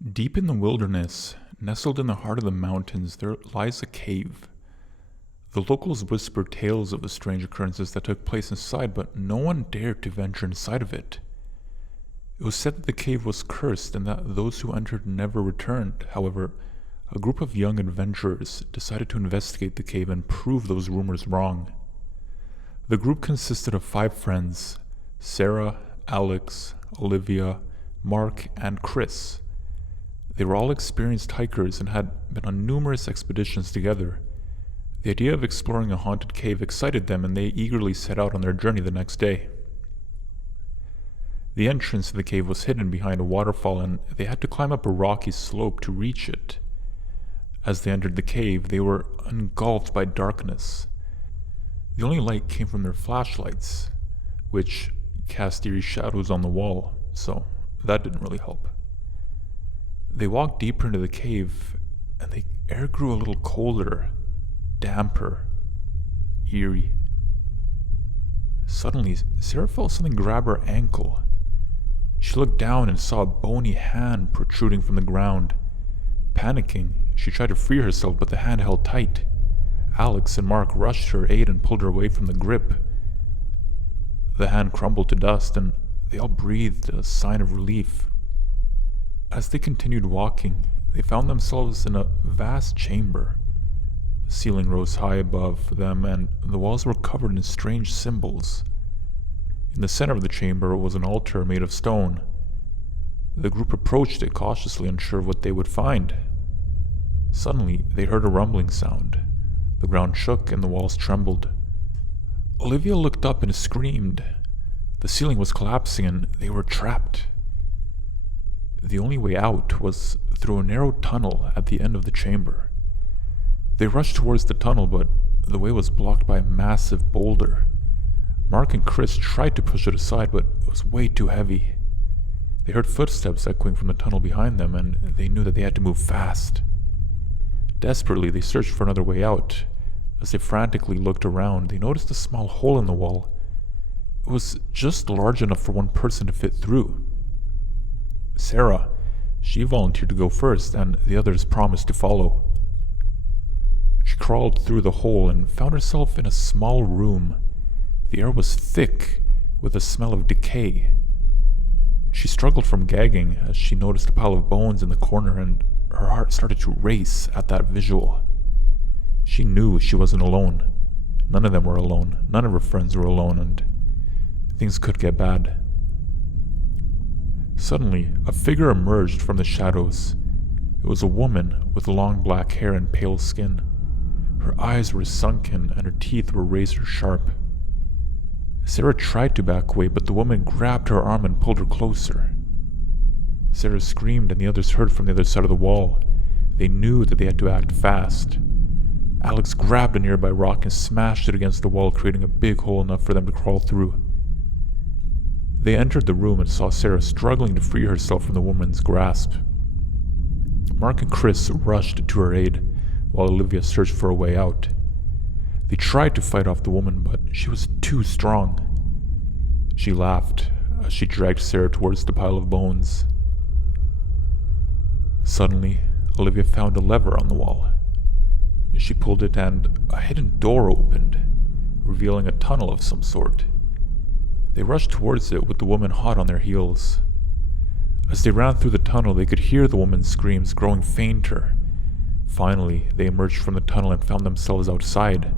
Deep in the wilderness, nestled in the heart of the mountains, there lies a cave. The locals whisper tales of the strange occurrences that took place inside, but no one dared to venture inside of it. It was said that the cave was cursed and that those who entered never returned. However, a group of young adventurers decided to investigate the cave and prove those rumors wrong. The group consisted of 5 friends: Sarah, Alex, Olivia, Mark, and Chris. They were all experienced hikers and had been on numerous expeditions together. The idea of exploring a haunted cave excited them, and they eagerly set out on their journey the next day. The entrance to the cave was hidden behind a waterfall, and they had to climb up a rocky slope to reach it. As they entered the cave, they were engulfed by darkness. The only light came from their flashlights, which cast eerie shadows on the wall, so that didn't really help. They walked deeper into the cave, and the air grew a little colder, damper, eerie. Suddenly, Sarah felt something grab her ankle. She looked down and saw a bony hand protruding from the ground. Panicking, she tried to free herself, but the hand held tight. Alex and Mark rushed to her aid and pulled her away from the grip. The hand crumbled to dust, and they all breathed a sign of relief. As they continued walking, they found themselves in a vast chamber. The ceiling rose high above them, and the walls were covered in strange symbols. In the center of the chamber was an altar made of stone. The group approached it cautiously, unsure of what they would find. Suddenly, they heard a rumbling sound. The ground shook and the walls trembled. Olivia looked up and screamed. The ceiling was collapsing and they were trapped. The only way out was through a narrow tunnel at the end of the chamber. They rushed towards the tunnel, but the way was blocked by a massive boulder. Mark and Chris tried to push it aside, but it was way too heavy. They heard footsteps echoing from the tunnel behind them, and they knew that they had to move fast. Desperately, they searched for another way out. As they frantically looked around, they noticed a small hole in the wall. It was just large enough for one person to fit through. Sarah, she volunteered to go first, and the others promised to follow. She crawled through the hole and found herself in a small room. The air was thick with a smell of decay. She struggled from gagging as she noticed a pile of bones in the corner, and her heart started to race at that visual. She knew she wasn't alone. None of them were alone. None of her friends were alone, and things could get bad. Suddenly, a figure emerged from the shadows. It was a woman with long black hair and pale skin. Her eyes were sunken and her teeth were razor sharp. Sarah tried to back away, but the woman grabbed her arm and pulled her closer. Sarah screamed, and the others heard from the other side of the wall. They knew that they had to act fast. Alex grabbed a nearby rock and smashed it against the wall, creating a big hole enough for them to crawl through. They entered the room and saw Sarah struggling to free herself from the woman's grasp. Mark and Chris rushed to her aid, while Olivia searched for a way out. They tried to fight off the woman, but she was too strong. She laughed as she dragged Sarah towards the pile of bones. Suddenly, Olivia found a lever on the wall. She pulled it and a hidden door opened, revealing a tunnel of some sort. They rushed towards it with the woman hot on their heels. As they ran through the tunnel, they could hear the woman's screams growing fainter. Finally, they emerged from the tunnel and found themselves outside.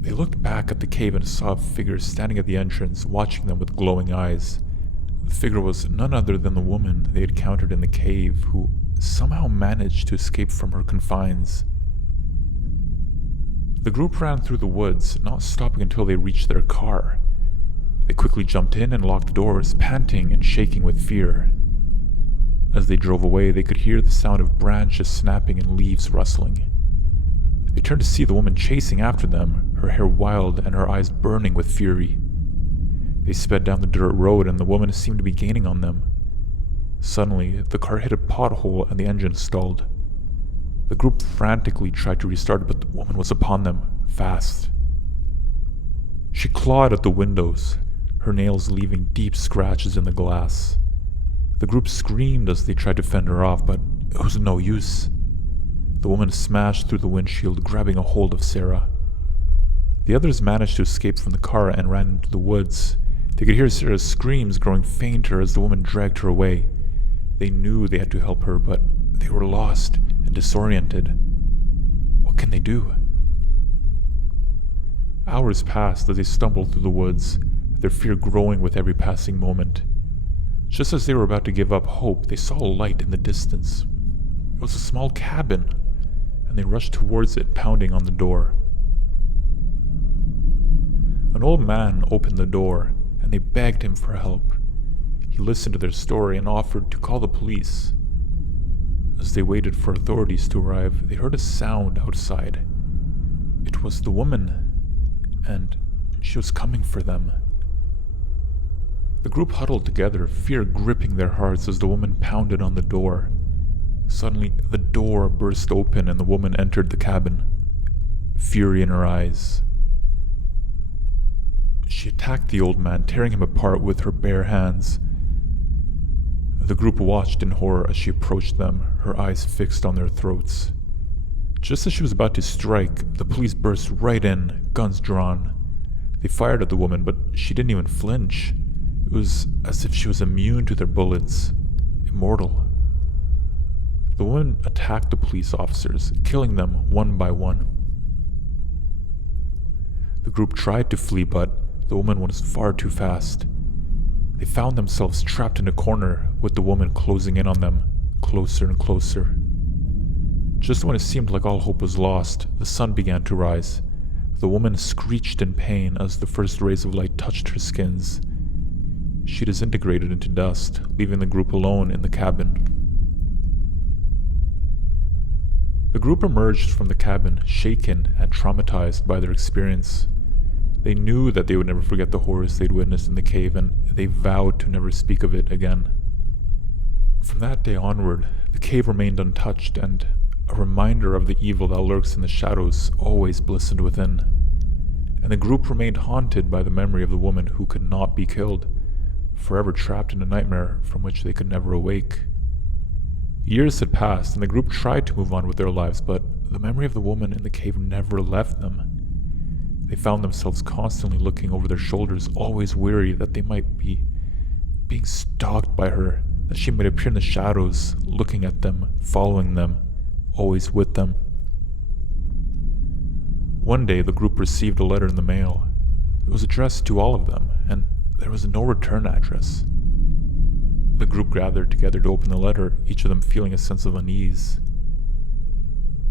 They looked back at the cave and saw a figure standing at the entrance, watching them with glowing eyes. The figure was none other than the woman they had encountered in the cave, who somehow managed to escape from her confines. The group ran through the woods, not stopping until they reached their car. They quickly jumped in and locked the doors, panting and shaking with fear. As they drove away, they could hear the sound of branches snapping and leaves rustling. They turned to see the woman chasing after them, her hair wild and her eyes burning with fury. They sped down the dirt road, and the woman seemed to be gaining on them. Suddenly, the car hit a pothole and the engine stalled. The group frantically tried to restart it, but the woman was upon them, fast. She clawed at the windows, her nails leaving deep scratches in the glass. The group screamed as they tried to fend her off, but it was no use. The woman smashed through the windshield, grabbing a hold of Sarah. The others managed to escape from the car and ran into the woods. They could hear Sarah's screams growing fainter as the woman dragged her away. They knew they had to help her, but they were lost and disoriented. What can they do? Hours passed as they stumbled through the woods, their fear growing with every passing moment. Just as they were about to give up hope, they saw a light in the distance. It was a small cabin, and they rushed towards it, pounding on the door. An old man opened the door, and they begged him for help. He listened to their story and offered to call the police. As they waited for authorities to arrive, they heard a sound outside. It was the woman, and she was coming for them. The group huddled together, fear gripping their hearts as the woman pounded on the door. Suddenly, the door burst open and the woman entered the cabin, fury in her eyes. She attacked the old man, tearing him apart with her bare hands. The group watched in horror as she approached them, her eyes fixed on their throats. Just as she was about to strike, the police burst right in, guns drawn. They fired at the woman, but she didn't even flinch. It was as if she was immune to their bullets, immortal. The woman attacked the police officers, killing them one by one. The group tried to flee, but the woman was far too fast. They found themselves trapped in a corner, with the woman closing in on them, closer and closer. Just when it seemed like all hope was lost, the sun began to rise. The woman screeched in pain as the first rays of light touched her skins. She disintegrated into dust, leaving the group alone in the cabin. The group emerged from the cabin, shaken and traumatized by their experience. They knew that they would never forget the horrors they'd witnessed in the cave, and they vowed to never speak of it again. From that day onward, the cave remained untouched, and a reminder of the evil that lurks in the shadows always glistened within. And the group remained haunted by the memory of the woman who could not be killed, forever trapped in a nightmare from which they could never awake. Years had passed, and the group tried to move on with their lives, but the memory of the woman in the cave never left them. They found themselves constantly looking over their shoulders, always weary that they might be being stalked by her, that she might appear in the shadows, looking at them, following them, always with them. One day, the group received a letter in the mail. It was addressed to all of them, and there was no return address. The group gathered together to open the letter, each of them feeling a sense of unease.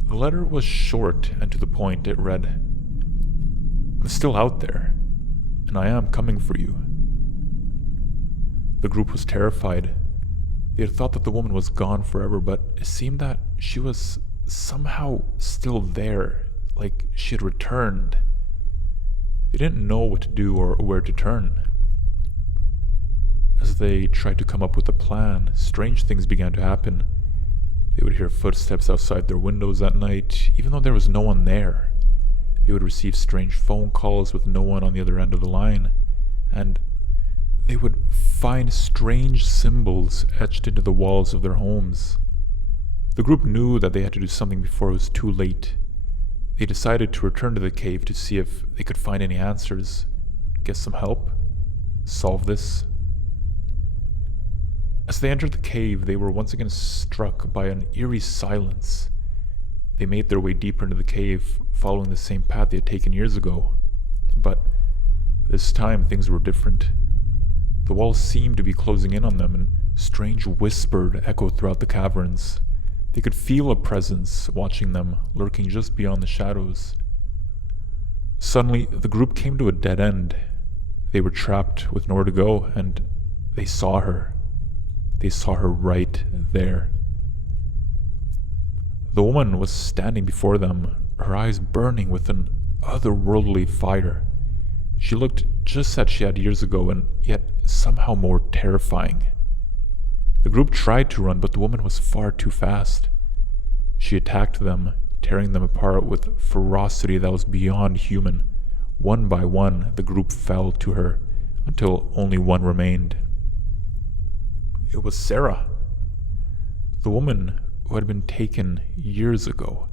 The letter was short and to the point. It read, "I'm still out there, and I am coming for you." The group was terrified. They had thought that the woman was gone forever, but it seemed that she was somehow still there, like she had returned. They didn't know what to do or where to turn. As they tried to come up with a plan, strange things began to happen. They would hear footsteps outside their windows at night, even though there was no one there. They would receive strange phone calls with no one on the other end of the line, and they would find strange symbols etched into the walls of their homes. The group knew that they had to do something before it was too late. They decided to return to the cave to see if they could find any answers, get some help, solve this. As they entered the cave, they were once again struck by an eerie silence. They made their way deeper into the cave, following the same path they had taken years ago. But this time, things were different. The walls seemed to be closing in on them, and strange whispered echoed throughout the caverns. They could feel a presence watching them, lurking just beyond the shadows. Suddenly, the group came to a dead end. They were trapped with nowhere to go, and they saw her. They saw her right there. The woman was standing before them, her eyes burning with an otherworldly fire. She looked just as she had years ago, and yet somehow more terrifying. The group tried to run, but the woman was far too fast. She attacked them, tearing them apart with ferocity that was beyond human. One by one, the group fell to her, until only one remained. It was Sarah, the woman who had been taken years ago.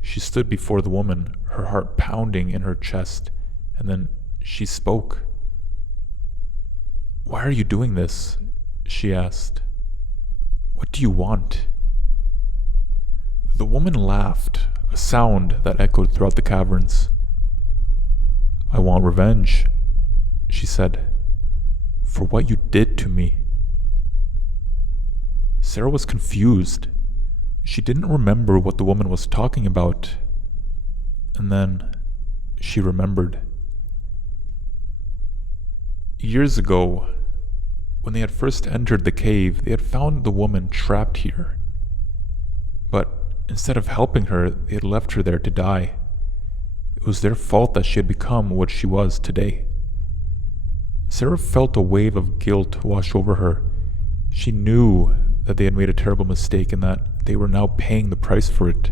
She stood before the woman, her heart pounding in her chest, and then she spoke. "Why are you doing this?" she asked. "What do you want?" The woman laughed, a sound that echoed throughout the caverns. "I want revenge," she said, "for what you did to me." Sarah was confused. She didn't remember what the woman was talking about. And then she remembered. Years ago, when they had first entered the cave, they had found the woman trapped here. But instead of helping her, they had left her there to die. It was their fault that she had become what she was today. Sarah felt a wave of guilt wash over her. She knew that they had made a terrible mistake and that they were now paying the price for it.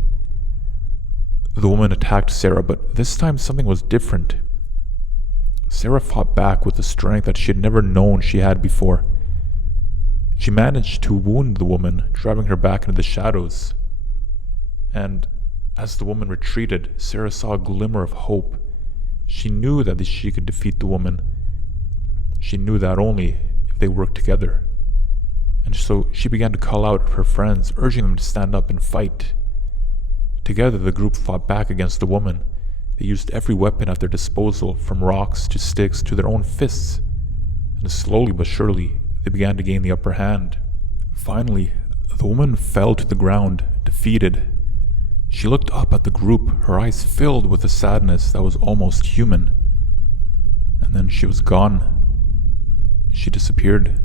The woman attacked Sarah, but this time something was different. Sarah fought back with a strength that she had never known she had before. She managed to wound the woman, driving her back into the shadows. And as the woman retreated, Sarah saw a glimmer of hope. She knew that she could defeat the woman. She knew that only if they worked together. And so she began to call out her friends, urging them to stand up and fight. Together, the group fought back against the woman. They used every weapon at their disposal, from rocks to sticks to their own fists. And slowly but surely, they began to gain the upper hand. Finally, the woman fell to the ground, defeated. She looked up at the group, her eyes filled with a sadness that was almost human. And then she was gone. She disappeared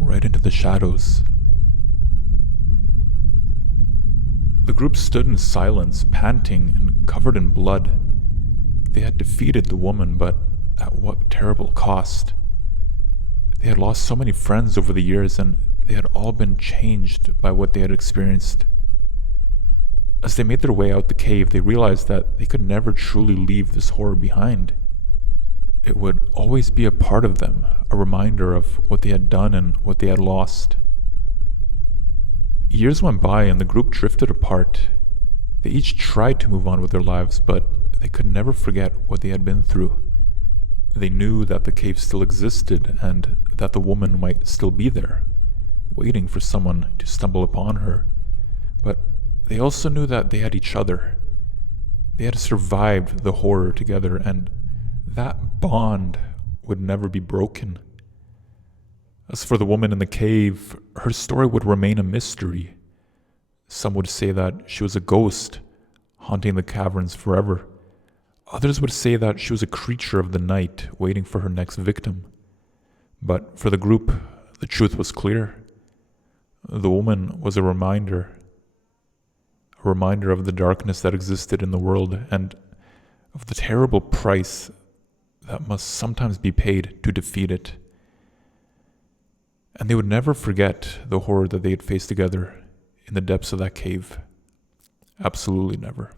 right into the shadows. The group stood in silence, panting and covered in blood. They had defeated the woman, but at what terrible cost. They had lost so many friends over the years, and they had all been changed by what they had experienced. As they made their way out the cave, they realized that they could never truly leave this horror behind. It would always be a part of them, a reminder of what they had done and what they had lost. Years went by and the group drifted apart. They each tried to move on with their lives, but they could never forget what they had been through. They knew that the cave still existed and that the woman might still be there, waiting for someone to stumble upon her. But they also knew that they had each other. They had survived the horror together, and that bond would never be broken. As for the woman in the cave, her story would remain a mystery. Some would say that she was a ghost, haunting the caverns forever. Others would say that she was a creature of the night, waiting for her next victim. But for the group, the truth was clear. The woman was a reminder of the darkness that existed in the world and of the terrible price that must sometimes be paid to defeat it. And they would never forget the horror that they had faced together in the depths of that cave. Absolutely never.